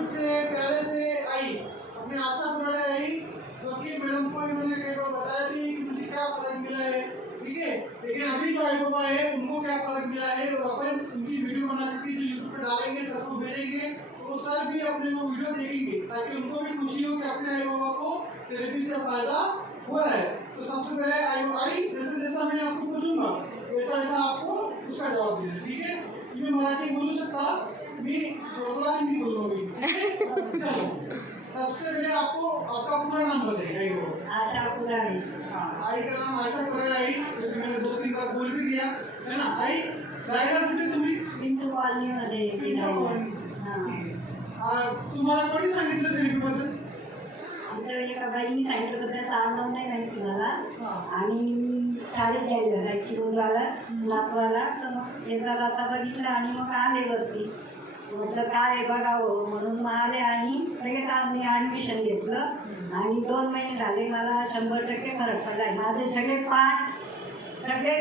Cute से प्यारे से आई, अपनी आशा पूरा आई, क्योंकि मैडम को इन्होंने कई बार बताया भी कि मुझे क्या फर्क मिला है, ठीक है। लेकिन अभी जो आई बाबा है उनको क्या फर्क मिला है, और अपन उनकी वीडियो बना के जो यूट्यूब पर डालेंगे, सबको भेजेंगे, तो सर भी अपने वो वीडियो देखेंगे ताकि उनको भी खुशी हो कि अपने आई बाबा को थेरेपी से फायदा हो रहा है। तो सबसे पहले आई जैसे जैसा मैं आपको पूछूंगा वैसा वैसा आपको उसका जवाब देना, ठीक है। मैं मराठी बोलू शकता, मी थोड़ा हिंदी बोलूंगा। चलो, सबसे पहले आपको आपका पूरा नाम बताइए। आई को आशा पुराणी। हाँ, आई का नाम आशा पुराणी आई, क्योंकि मैंने 2-3 बार बोल भी दिया है ना। आई राहायला कुठे तुम्ही? पिंटू कॉलनीमध्ये तुम्हाला कोणी सांगितलं थेरपी बद्दल? आमच्या एका बाईंनी सांगितलं होतं, त्याचा अनुभव नाही माहिती मला. आणि मी शाळेत द्यायला जायची रोजाला नातवाला, तर मग येता जाता बघितलं आणि मग आले वरती. म्हटलं काय आहे बघावं म्हणून मग आले आणि लगेच मी ॲडमिशन घेतलं आणि 2 महिने झाले मला 100% फरक पडला आहे. माझे सगळे पाठ सगळे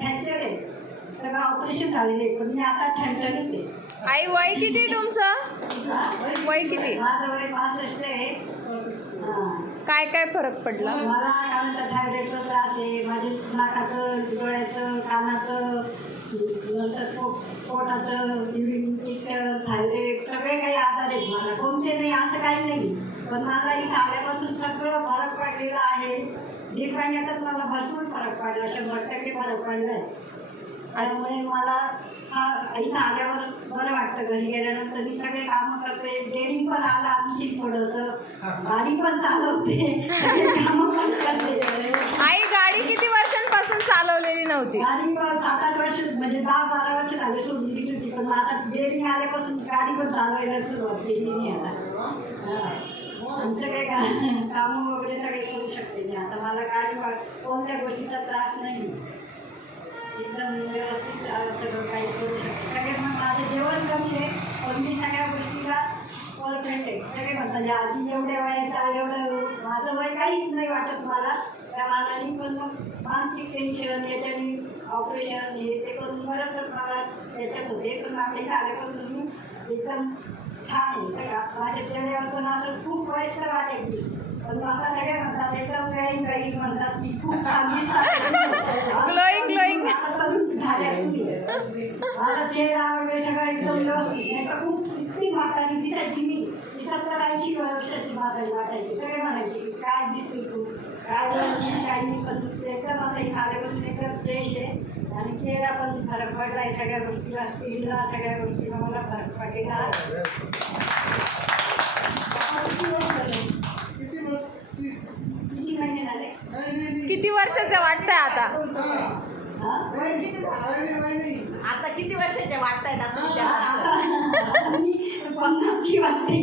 फ्रॅक्चर आहे, सगळं ऑपरेशन झालेलं आहे, पण मी आता ठणठणीत आहे. आई वय किती तुमचं? वय किती? माझं वय 65 आहे. काय काय फरक पडला? मला काय म्हणतात थायरॉइडचा त्रास आहे, माझे नाकाचं, डोळ्याचं, कानाचं, नंतर पोटाचं, युरिन इन्फेक्शन, थायरॉइड सगळे काही आजार आहेत मला. कोणते नाही असं काही नाही, पण मला इथं आल्यापासून सगळं फरक पडलेला आहे. 1 महिन्यातच मला भरपूर फरक पडला, 100% फरक पडला आहे. त्यामुळे मला इथं आल्यावर बरं वाटतं. घरी गेल्यानंतर मी सगळे कामं करते, डेअरिंग पण आलं आमची थोडंसं, गाडी पण चालवते, सगळे कामं पण करते. आई गाडी किती वर्षांपासून चालवलेली नव्हती? गाडी पण 7-8 वर्ष म्हणजे 10-12 वर्ष झाले सोडून दिली होती, पण आता डेअरिंग आल्यापासून गाडी पण चालवायला सुरुवात केली मी आता. आमचं काही कामं वगैरे सगळे करू शकते मी आता. मला काय कोणत्या गोष्टीचा त्रास नाही, एकदम व्यवस्थित सगळं काही करू शकते. सगळे म्हणतात माझं जेवण कमी आहे, पण मी सगळ्या गोष्टीला परफेक्ट आहे. सगळे म्हणतात आधी एवढ्या वयाचा एवढं माझं वय काहीच नाही वाटत मला त्या मानाने, पण मग मानसिक टेन्शन याच्याने ऑपरेशन हे ते करून बरंच मला त्याच्यात होते. पण आपल्या आल्यापासून मी एकदम छान आहे. सगळं माझ्या चेहऱ्यावर पण असं खूप वयस्कर वाटायची, पण आता सगळे म्हणतात एकदम काही म्हणतात की खूप छान ग्लोईंग ग्लोईंग झाल्या तुम्ही. माझा चेहरा वगैरे सगळं एकदम व्यवस्थित. नाही तर खूप इतकी म्हातारी दिसायची मी, 70-80 वर्षाची म्हातारी वाटायची. सगळे म्हणायचे की काय दिसते तू, काय काही नाही, पण एकदम आता इथं आल्यापासून एकदम फ्रेश आहे आणि चेहरा पण फरक पडला आहे. सगळ्या गोष्टीला स्किनला सगळ्या गोष्टीला मला फरक पडलेला. किती महिने झाले? किती वर्षाचं वाटतंय आता? आता किती वर्षाच्या वाटतायत असं विचार? मी 50ची वाटते.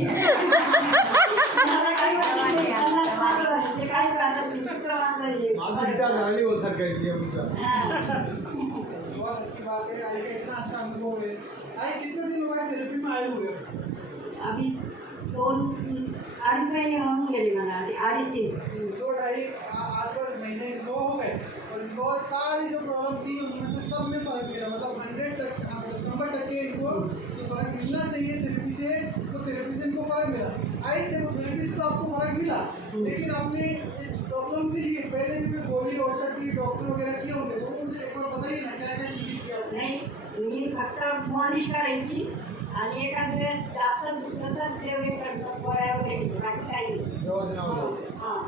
बहुत अच्छी बात है। आई का इतना अच्छा अनुभव है। आई कितने दिन हुआ थेरेपी में आए हुए? अभी 2-2.5 महीने होऊन गेले मला. 2.5-3 2-2.5 महीने दो हो गए, और बहुत सारी जो प्रॉब्लम थी उनमें से सब में फर्क मिला। मतलब 100% इनको जो फर्क मिलना चाहिए थेरेपी से, तो थेरेपी से इनको फर्क मिला। आई देखो, थेरेपी से तो आपको फर्क मिला, लेकिन आपने इस प्रॉब्लम के लिए पहले भी कोई गोली औषधि डॉक्टर वगैरह किए होंगे, तो मुझे एक बार बताइए ना क्या क्या चीज़ें किया आपने? नाही, मी फक्त मॉलिश करायची आणि एखाद वेळेस जास्त दुखलं तर तेवढे गोळ्या वगैरे घेतो, बाकी काही नाही. हां,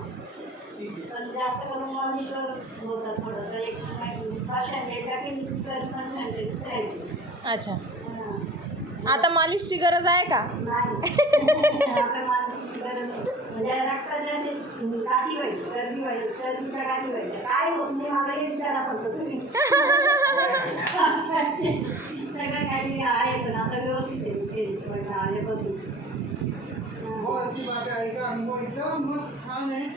पण जास्त करून मॉलिशवर होतं थोडंसं. एक भाषाने एकदा केली तर पण दुसऱ्याची. अच्छा, आता मालिशची गरज आहे का? नाही, आता मानसिक गरज नाही. म्हणजे रक्ताच्या गाठी व्हायची, चरबी व्हायची, चरबीच्या गाठी व्हायच्या. काय होत नाही मला हे विचारा पडतो तुम्ही. सगळं काही आहे, पण आता व्यवस्थित आहे आल्यापासून. बहुत अच्छी बात है। आई का अनुभव एकदम मस्त छान है,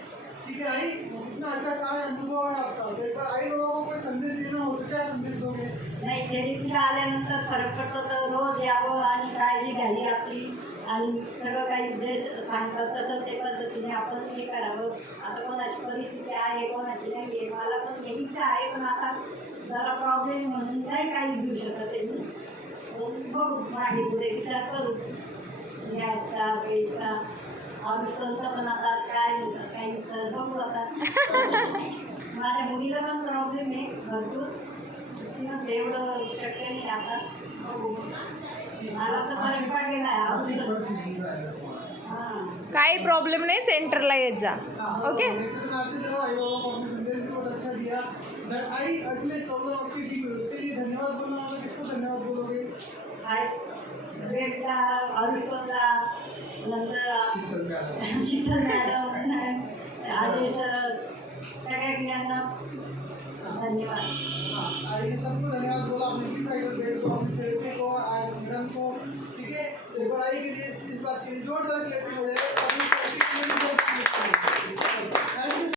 ठीक है। आई इतना अच्छा छान अनुभव है आपका, तो एक बार आई लोगों को कोई संदेश देना हो तो क्या संदेश दोगे? नाही, थेरपीला आल्यानंतर फरक पडतो तर रोज यावं आणि काळजी घ्यावी आपली, आणि सगळं काही जे सांगतात तसं ते पद्धतीने आपण हे करावं. आता कोणाची परिस्थिती आहे, कोणाची नाही आहे. मला पण घ्यायचं आहे, पण आता जरा प्रॉब्लेम म्हणून नाही काही घेऊ शकत आहे मी. बघू मागे पुढे विचार करू घ्यायचा ऑफिसरचं पण आता काय काही बघू आता. माझ्या मुलीला पण प्रॉब्लेम आहे भरपूर, तिनं एवढं शक्य नाही आता. बघू. मला तर फरक पडलेला आहे औषध. हां. काही प्रॉब्लेम नाही, सेंटरला येत जा. ओके. अच्छा दिया आई अगले प्रॉब्लम आपकी ठीक हुई उसके लिए धन्यवाद बोलना होगा, किसको धन्यवाद बोलोगे? वेटला ऑडिटरला, नंतर शीतल मॅडम, आदेश सगळ्या यांना धन्यवाद. हाँ आई सबको धन्यवाद बोला अपने की साइड बेड को, अपने लड़के को, मैडम को, ठीक है। एक बार आई के लिए इस बात के लिए जोरदार क्लैपिंग हो जाए।